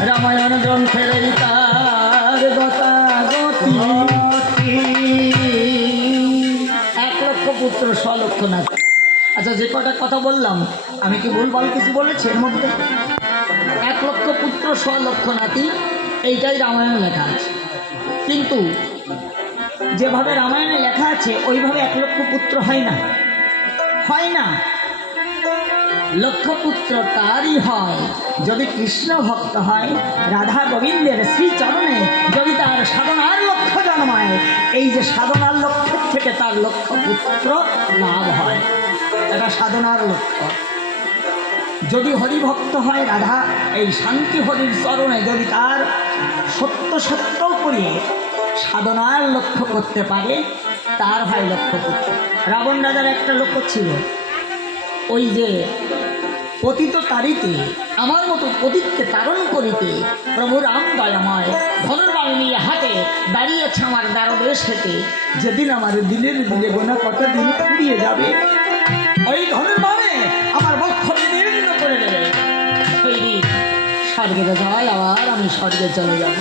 রামায়ণ গ্রন্থের তার গতাগতি। এক লক্ষ পুত্র স্বলক্ষ না আচ্ছা যে কটা কথা বললাম, আমি কি ভুলভাল কিছু বলেছি এর মধ্যে? এক লক্ষ পুত্র, ছ লক্ষ নাতি, এইটাই রামায়ণে লেখা আছে। কিন্তু যেভাবে রামায়ণে লেখা আছে, ওইভাবে এক লক্ষ পুত্র হয় না। হয় না। লক্ষ পুত্র তারই হয়। যদি কৃষ্ণ ভক্ত হয়, রাধা গোবিন্দের শ্রীচরণে যদি তার সাধনার লক্ষ্য জন্মায়, এই যে সাধনার লক্ষ্য থেকে তার লক্ষ পুত্র লাভ হয়। এটা সাধনার লক্ষ্য। যদি হরিভক্ত হয় রাধা, এই শান্তি হরির চরণে যদি তার সত্য সত্য করে সাধনার লক্ষ্য করতে পারে, তার হয় লক্ষ্য করতে রাবণ রাজার একটা লক্ষ্য ছিল। ওই যে পতিত তারিতে আমার মতো পতিতকে তারণ করিতে প্রভু রাম দয়াময় ধনুর্বাণী নিয়ে হাতে দাঁড়িয়েছে আমার দ্বারদেশ হেঁটে। যেদিন আমার দিনের দিলে গোনা কত দিন ফুরিয়ে যাবে ওই ধনুর্বাণে আমার বক্ষ বিদীর্ণ করে দেবে। স্বর্গে যায় আবার আমি স্বর্গে চলে যাব।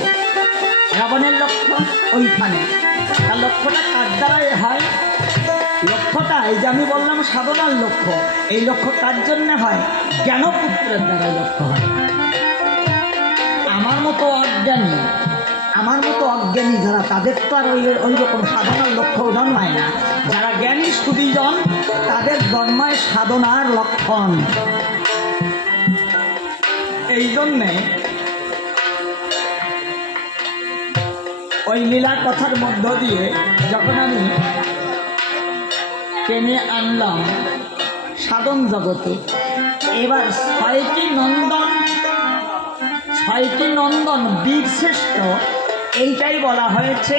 রাবণের লক্ষ্য ওইখানে। তার লক্ষ্যটা কার দ্বারাই হয়? এই যে আমি বললাম সাধনার লক্ষ্য, এই লক্ষ্য তার জন্য হয়? জ্ঞানপুত্রের দ্বারা লক্ষ্য হয়। আমার মতো অজ্ঞানী, আমার মতো অজ্ঞানী যারা, তাদের তো আর ওই ওই রকম সাধনার লক্ষ্য জন্মায় না। যারা জ্ঞানী সুদীজন, তাদের জন্মায় সাধনার লক্ষণ। এই জন্যে ওই লীলা কথার মধ্য দিয়ে যখন আমি টেনে আনলাম সাধন জগতে। এবার ছয়টি নন্দন ছয়টি নন্দন বীর শ্রেষ্ঠ এইটাই বলা হয়েছে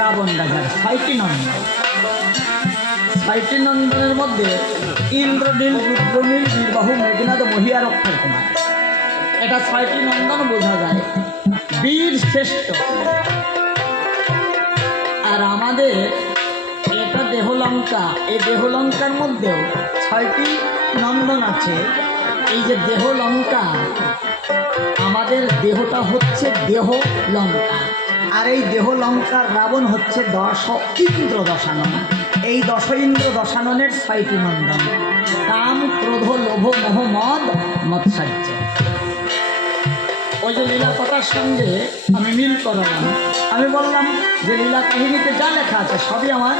রাবণ রাজার ছয়টি নন্দন। ছয়টি নন্দনের মধ্যে ইন্দ্রনীল, রুদ্রনীল, বীরবাহু মেঘনাথ মহিয়ার অক্ষর কুমার এটা ছয়টি নন্দন বোঝা যায়। বীর শ্রেষ্ঠ আর আমাদের দেহলঙ্কা এই দেহলঙ্কার মধ্যেও ছয়টি নন্দন আছে। এই যে দেহলঙ্কা আমাদের দেহটা হচ্ছে দেহ লঙ্কা। আর এই দেহ লঙ্কার রাবণ হচ্ছে দশ, ইন্দ্র দশানন। এই দশ ইন্দ্র দশাননের ছয়টি নন্দন। কাম, ক্রোধ, লোভ, মোহ, মদ মৎসাহ্য ওই যে লীলা কথার সঙ্গে আমি মিল করলাম। আমি বললাম যে লীলা কাহিনীতে যা লেখা আছে সবই আমার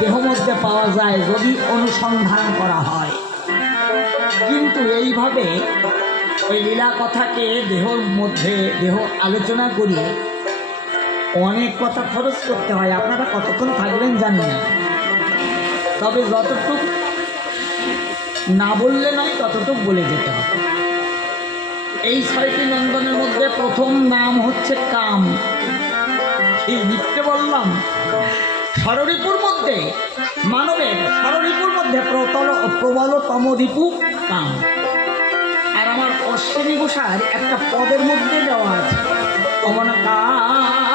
দেহ মধ্যে পাওয়া যায় যদি অনুসন্ধান করা হয়। কিন্তু এইভাবে ওই লীলা কথাকে দেহর মধ্যে, দেহ আলোচনা করিয়ে অনেক কথা খরচ করতে হয়। আপনারা কতক্ষণ থাকবেন জানি না। তবে যতটুকু না বললে নয়, ততটুকু বলে যেতে হবে। এই ছয়টি নন্দনের মধ্যে প্রথম নাম হচ্ছে কাম। এই লিখতে বললাম? ষড়রিপুর মধ্যে, মানবের ষড়রিপুর মধ্যে প্রতল প্রবলতম রিপু কাম। আর আমার অশ্বিনী ঘোষার একটা পদের মধ্যে দেওয়া আছে। অমন কাম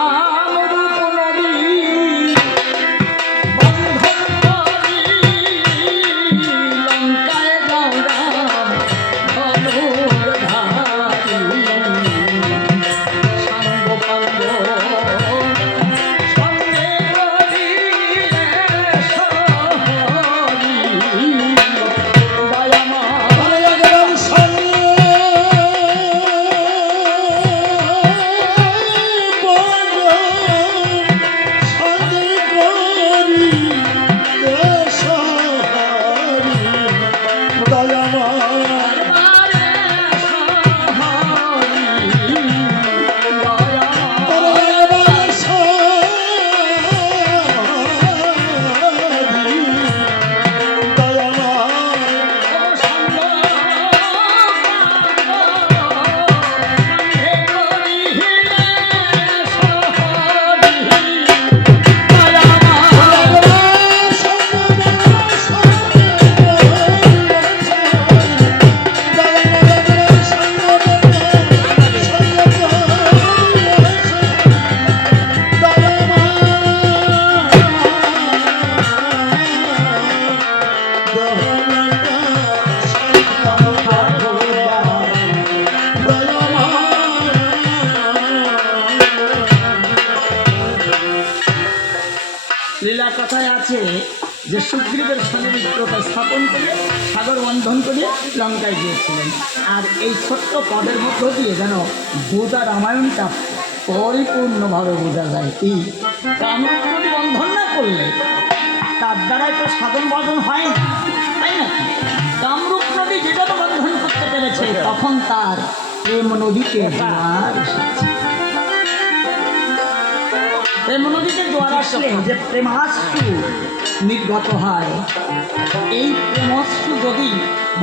এই ছোট্ট পদের মধ্য দিয়ে যেন গোটা রামায়ণটা পরিপূর্ণভাবে বোঝা যায়। কি কামরূপ বন্ধন না করলে তার দ্বারাই তো সাধন বন্ধন হয় না তাই না? কামরূপ নদী যেটা তো বন্ধন করতে পেরেছে তখন তার প্রেম নদীতে এসেছে। প্রেম জোয়ার আসলে যে প্রেমাশ্রু নির্গত হয়, এই প্রেমাশ্রু যদি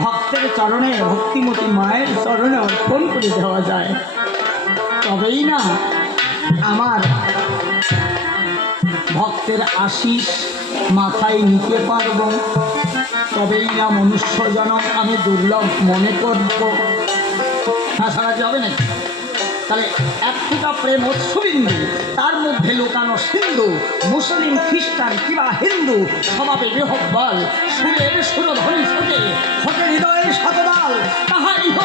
ভক্তের চরণে, ভক্তিমতী মায়ের চরণে অর্পণ করে দেওয়া যায়, তবেই না আমার ভক্তের আশিস মাথায় নিতে পারব। তবেই না মনুষ্য জনম আমি দুর্লভ মনে করব। তাছাড়া কি হবে নাকি? তাহলে এক ফুটা প্রেম অশ্ববিন্দু তার মধ্যে লুকানো সিন্ধু, মুসলিম, খ্রিস্টান কিবা হিন্দু, স্বভাবে বৃহব্বল, সুরের সুরধ্বনি ফুটে হতে হৃদয়ের শতদাল তাহা ইহ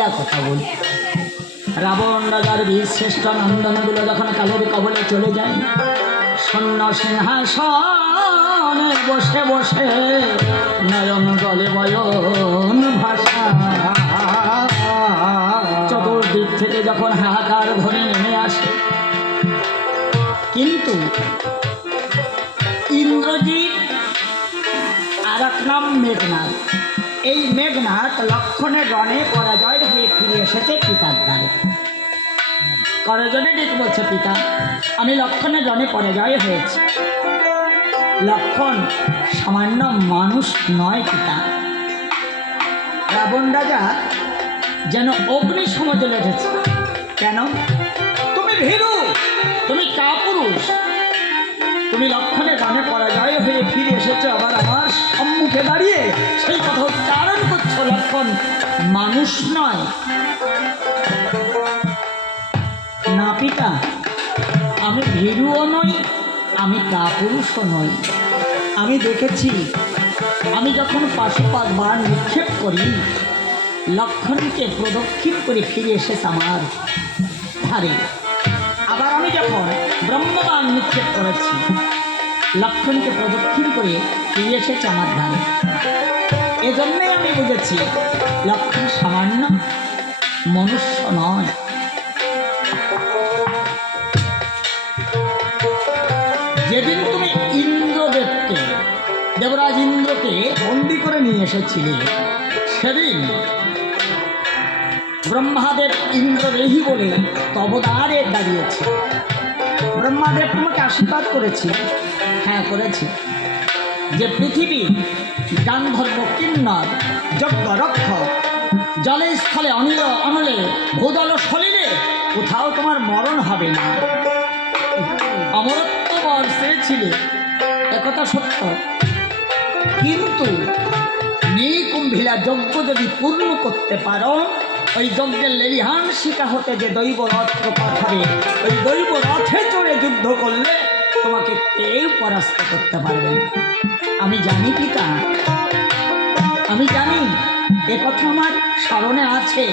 লীলা কথা বলি। রাবণ রাজার বীর শ্রেষ্ঠ নন্দনগুলো যখন কালের কবলে চলে যায়, সৈন্য সিংহাসনে বসে বসে নয়ন জলে বয়ন ভাষা চতুর্দিক থেকে যখন হাহাকার ধ্বনি নেমে আসে, কিন্তু ইন্দ্রজিৎ আর এক নাম মেঘনাথ। এই মেঘনাথ লক্ষণের রণে পরাজয় এসেছে পিতার দ্বারে করজনে ডেকে বলছে পিতা, আমি লক্ষণের রণে পরাজয় হয়েছি। লক্ষণ সামান্য মানুষ নয় পিতা। রাবণ রাজা যেন অগ্নি সমজলে উঠেছে। কেন? তুমি ভীরু, তুমি কাপুরুষ। তুমি লক্ষণে গানে পরাজয় হয়ে ফিরে এসেছ, আবার আমার সম্মুখে দাঁড়িয়ে সেই কথা উচ্চারণ করছ, লক্ষণ মানুষ নয়। পিতা আমি ভীরুও নই, আমি কাপুরুষও নই। আমি দেখেছি, আমি যখন পাশুপাত বার নিক্ষেপ করি, লক্ষণকে প্রদক্ষিণ করে ফিরে এসেছে আমার ধারে। আবার আমি যখন ব্রহ্মবান নিক্ষেপ করেছি, লক্ষণকে প্রদক্ষিণ করে ফিরে এসেছে আমার ধারে। এজন্যই আমি বুঝেছি, লক্ষণ সামান্য মনুষ্য নয়। এসেছিলে সেদিন ব্রহ্মাদেব ইন্দ্রদেহী বলে তবদারে দাঁড়িয়েছে। ব্রহ্মাদেব তোমাকে আশীর্বাদ করেছি। হ্যাঁ করেছি। যে পৃথিবী গান্ধর্ব কিন্নর যজ্ঞ রক্ষক জলে স্থলে অনিল অনলে ভূদল সলিলে কোথাও তোমার মরণ হবে না। অমরত্ব বর ছেড়েছিলে একথা সত্য। কিন্তু নিকুম্ভিলা যজ্ঞ যদি পূর্ণ করতে পারো, ওই যজ্ঞের লেলিহান শিকা হতে যে দৈব রথ হবে ওই দৈব রথে চড়ে যুদ্ধ করলে তোমাকে কেউ পরাস্ত করতে পারবে না। আমি জানি পিতা, আমি জানি, এ কথা আমার স্মরণে আছে,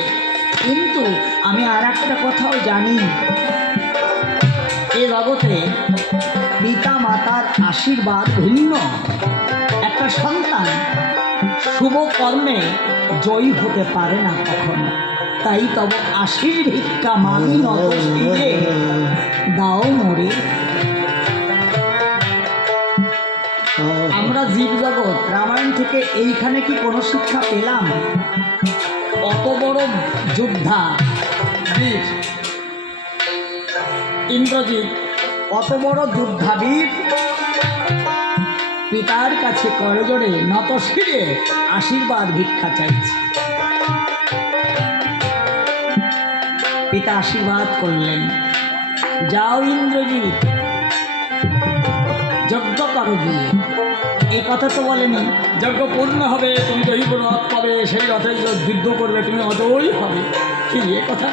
কিন্তু আমি আর একটা কথাও জানি। এ জগতে পিতা মাতার আশীর্বাদ ভিন্ন। একটা সন্তান। শুভ কর্মে জয়ী হতে পারে না কখনো। তাই তব আশীর ভিক্ষা মানি নবশিবে দাও মরে। আমরা জীব জগৎ রামায়ণ থেকে এইখানে কি কোনো শিক্ষা পেলাম? অত বড় যোদ্ধা, বীর, ইন্দ্রজিৎ, অত বড় যোদ্ধাবীর পিতার কাছে করজোড়ে নত শিরে আশীর্বাদ ভিক্ষা চাইছে। পিতা আশীর্বাদ করলেন। যাও ইন্দ্রজিৎ, যজ্ঞ করো গিয়ে। এই কথা তো বলেনি, যজ্ঞ পূর্ণ হবে, তুমি দৈব রথ পাবে, সেই রথে যুদ্ধ করবে, তুমি অজয়ী হবে। কি এ কথা?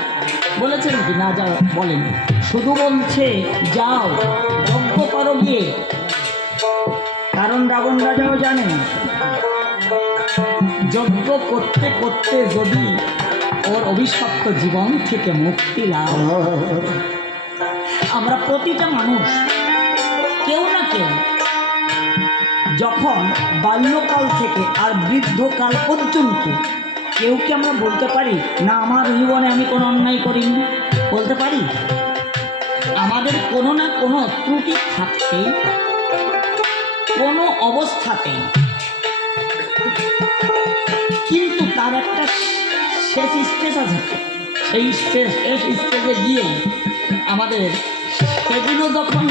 বলেছেন কি? না যাও বলেনি। শুধু বলছে, যাও, যজ্ঞ করো গিয়ে। কারণ রাবণ রাজাও জানেন, যজ্ঞ করতে করতে যদি ওর অভিশপ্ত জীবন থেকে মুক্তি লাভ আমরা প্রতিটা মানুষ, কেউ না কেউ, যখন বাল্যকাল থেকে আর বৃদ্ধকাল পর্যন্ত কেউ কি আমরা বলতে পারি, না, আমার জীবনে আমি কোনো অন্যায় করিনি বলতে পারি? আমাদের কোনো না কোনো ত্রুটি থাকতেই। কোনো অবস্থাতেই কিন্তু তার একটা শেষ স্টেজ আছে। সেই স্টেজ শেষ স্টেজে গিয়ে আমাদের সেগুলো যখন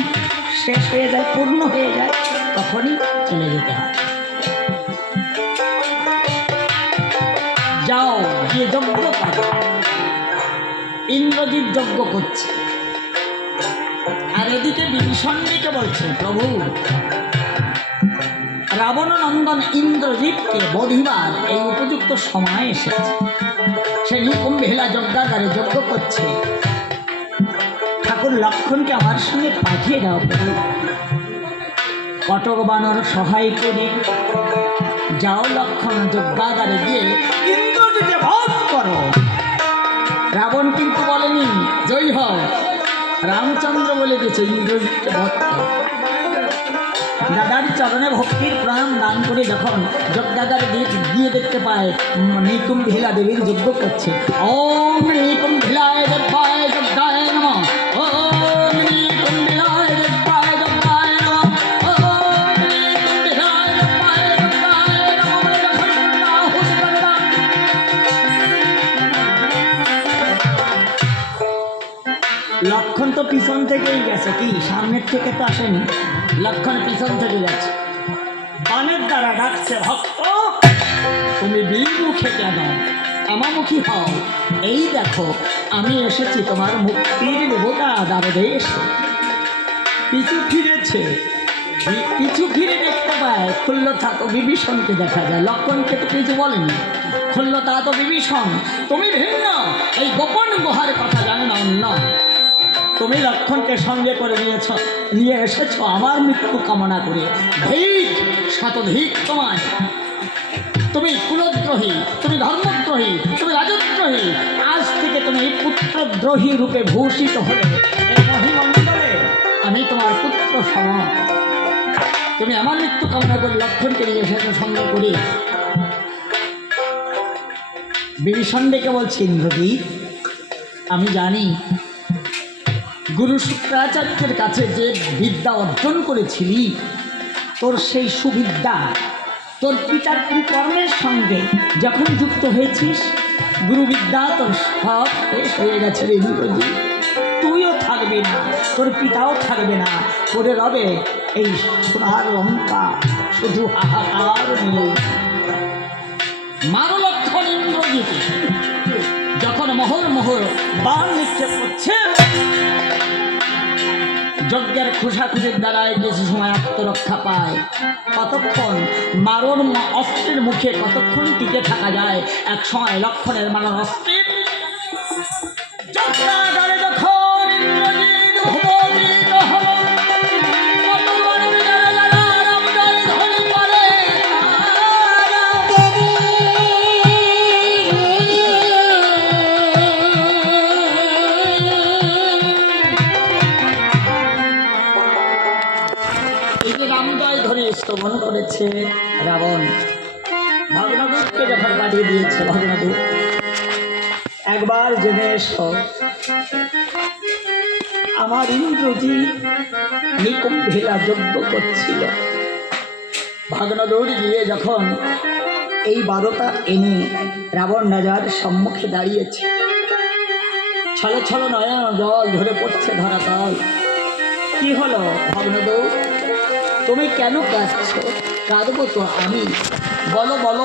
শেষ হয়ে যায়, পূর্ণ হয়ে যায়, তখনই চলে যেতে হয়। যাও, গিয়ে যজ্ঞ করো ইন্দ্রজিৎ যজ্ঞ করছে। আর এদিকে বিভীষণকে বলছে, প্রভু রাবণ নন্দন ইন্দ্রজিৎকে বধিবার এই উপযুক্ত সময় এসেছে। সে নিকুম্ভেলা যজ্ঞাগারে যজ্ঞ করছে। ঠাকুর লক্ষণকে আমার সঙ্গে পাঠিয়ে দাও কটক বানর সহায় করে। যাও লক্ষণ যজ্ঞাগারে গিয়ে ইন্দ্রজিৎকে বধ করো। রাবণ কিন্তু বলেনি, জয় হও। রামচন্দ্র বলে দিয়েছে ইন্দ্রজিৎকে বধ করো। দাদার চরণে ভক্তির প্রাণ দান করে যখন যজ্ঞাদার দিয়ে গিয়ে দেখতে পায় নিকুম ভিলা দেবীর যজ্ঞ করছে। ওম নিকুম ভিলায় দেবায় যজ্ঞায় পিছন থেকেই গেছে। কি, সামনের থেকে তো আসেনি? লক্ষণ পিছন থেকে গেছে বানের দ্বারা ডাকছে, ভক্ত, তুমি বিমুখে কেন আমামুখী হও। এই দেখো, আমি এসেছি তোমার মুক্তির দেবতা দ্বারদেশ। পিছু ফিরেছে, পিছু ফিরে দেখতে পায়, খুল্ল থাকো বিভীষণকে দেখা যায়। লক্ষণকে তো কিছু বলেনি। খুল্ল তা তো বিভীষণ, তুমি ভিন্ন, এই গোপন গুহার কথা জানে না অন্য। তুমি লক্ষণকে সঙ্গে করে নিয়েছ, নিয়ে এসেছ, আমার মৃত্যু কামনা করে ধিক শতধিক তোমায়। তুমি কুলদ্রোহী, তুমি ধর্মদ্রোহী, তুমি রাজদ্রোহী। আজ থেকে তুমি পুত্রদ্রোহী রূপে ভূষিত হলে। আমি তোমার পুত্র সম। তুমি আমার মৃত্যু কামনা করে লক্ষণকে নিয়ে এসেছ, সঙ্গে করি বিভীষণ ডেকে বলছি, ইন্দ্রজিৎ, আমি জানি গুরু শুক্রাচার্যের কাছে যে বিদ্যা অর্জন করেছিলি, তোর সেই সুবিদ্যা, তোর পিতার কর্মের সঙ্গে যখন যুক্ত হয়েছিস গুরুবিদ্যা তোর সব শেষ হয়ে গেছে রে তুইও থাকবি না, তোর পিতাও থাকবে না, পড়ে রবে এই সোনার লঙ্কা শুধু হাহাকার নিয়ে। মারো লক্ষণ ইন্দ্রজিৎ মোহর মোহর বান নিক্ষেপ করছে। যজ্ঞের খোসাখুসির দ্বারায় কিছু সময় আত্মরক্ষা পায়। কতক্ষণ মারণ অস্ত্রের মুখে কতক্ষণ টিকে থাকা যায়? এক সময় লক্ষণের মারণ অস্ত্রের। করেছে রাবণ ভগ্নদূতকে যখন পাঠিয়ে দিয়েছে ভগ্নদূত একবার জেনে এসো, আমার ইন্দ্রজিৎ নিকুম্ভেলা যজ্ঞ করছিল। ভগ্নদৌড় গিয়ে যখন এই বারোটা এনে রাবণ রাজার সম্মুখে দাঁড়িয়েছে, ছলো ছলো নয়ন জল ধরে পড়ছে ধরাতল। কি হলো ভগ্নদৌড় তুমি কেন কাঁদছ? কাঁদবো তো আমি? বলো বলো।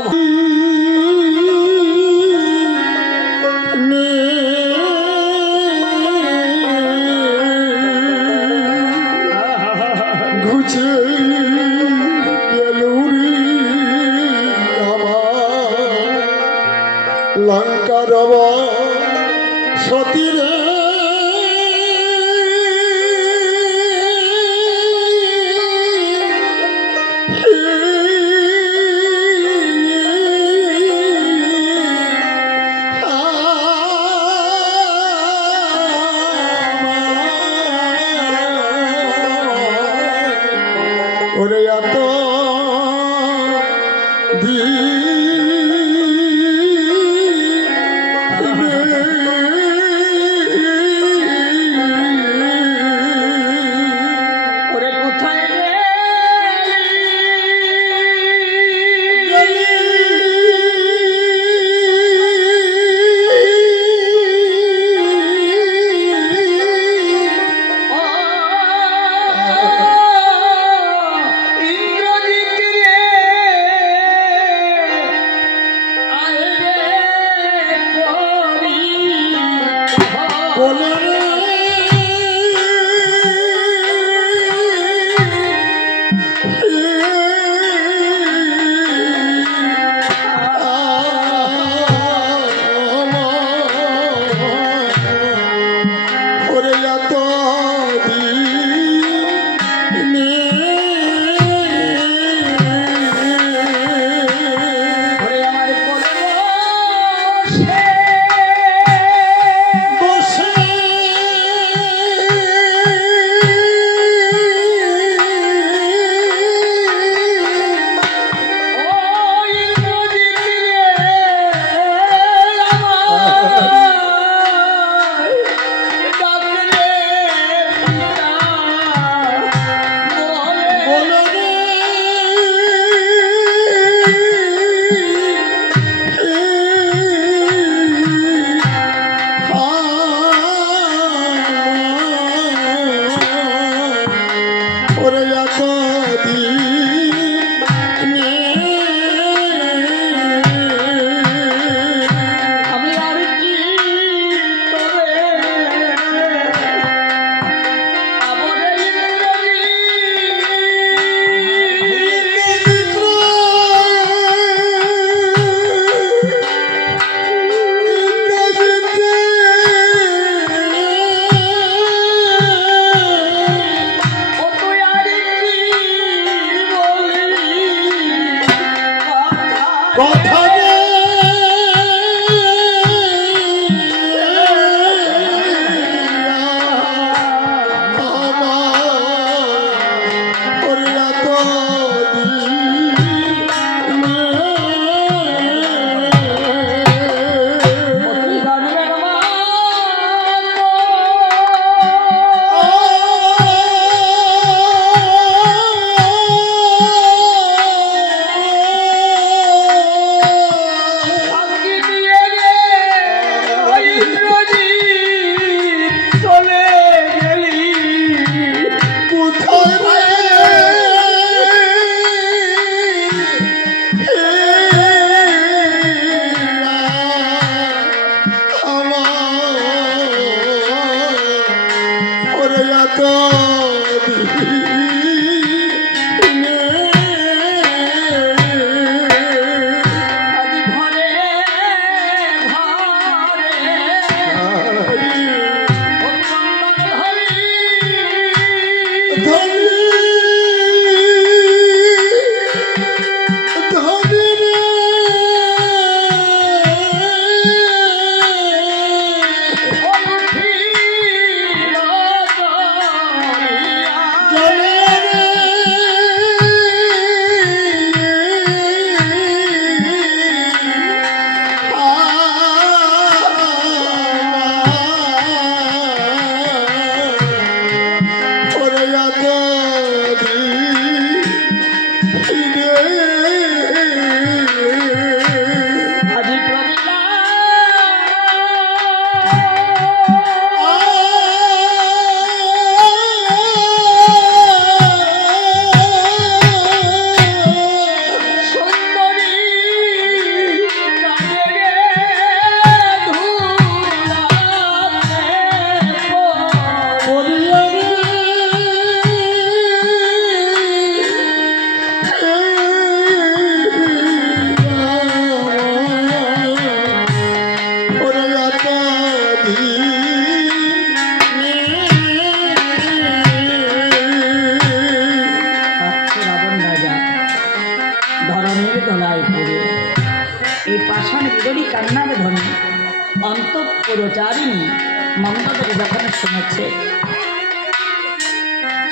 মন্দাদের যখন শুনেছে,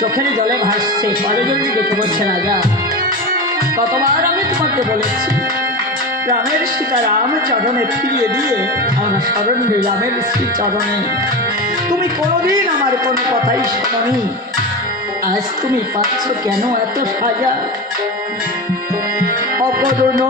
চোখের জলে ভাসছে বলছে, রাজা, কতবার আমি তোমাকে বলেছি, রামের সীতা রাম চরণে ফিরিয়ে দিয়ে আমরা স্মরণ রামের শ্রী চরণে তুমি কোনোদিন আমার কোনো কথাই শোনি আজ তুমি পাচ্ছ কেন এত সাজা? অপরণ।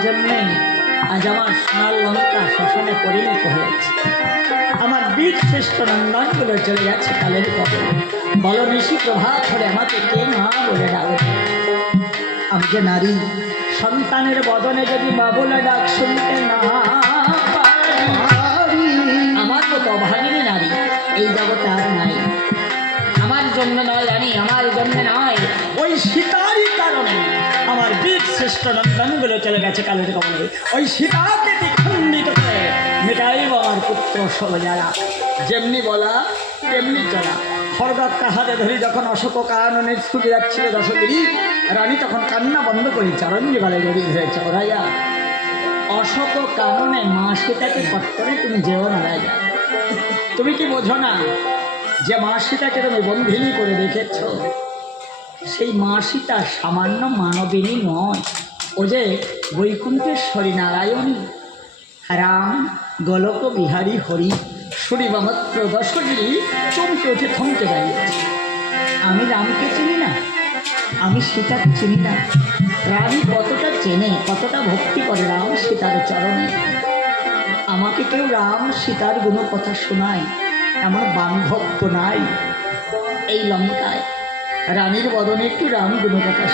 তোমার জন্যে আজ আমার সোনার লঙ্কা শ্মশানে পরিণত হয়েছে আমার বীর শ্রেষ্ঠ নন্দনগুলো চলে যাচ্ছে কালের কবর বলো নিশি প্রভাত হলে আমাকে কে মা বলে ডাকবে আমি যে নারী, সন্তানের বদনে যদি বাবুলা ডাক শুনতে না আমার মতো অভাগিনী নারী এই জগতে আর নাই। আমার জন্য নয় জানি আমার জন্য নয়। ওই সীতারই কারণে আমার বীর শ্রেষ্ঠ নন্দনগুলো চলে গেছে কালের কবলে। ওই সীতাকে দ্বিখণ্ডিত করে মেটাইব আমার পুত্র সবজারা। যেমনি বলা, তেমনি চলা। খড়গট্টা হাতে ধরি যখন অশোক কাননের ছুটে যাচ্ছিল দশগিরি রানী তখন কান্না বন্ধ করি চরঞ্জিবালে জড়িয়ে ধরেছে ও রাজা অশোক কাননে মা সীতাকে কট্টরে তুমি যেও না, রাজা। তুমি কি বোঝো না? যে মা তুমি বন্ধিনী করে রেখেছ, সেই মা সীতা সামান্য মানবিনী নয়। ও যে বৈকুণ্ঠেশ্বরী নারায়ণী, রাম গোলক বিহারী হরি শুনিবামাত্র দশগিরি চমকে উঠে থমকে দাঁড়িয়েছে। আমি রামকে চিনি না, আমি সীতাকে চিনি না। রানী কতটা চেনে, কতটা ভক্তি করে রাম সীতার চরণে। আমাকে কেউ রাম সীতার গুণ কথা শোনায় এমন বান্ধব তো নাই। এই লঙ্কায়। রানীর বদনে একটু রাম গুণ কথা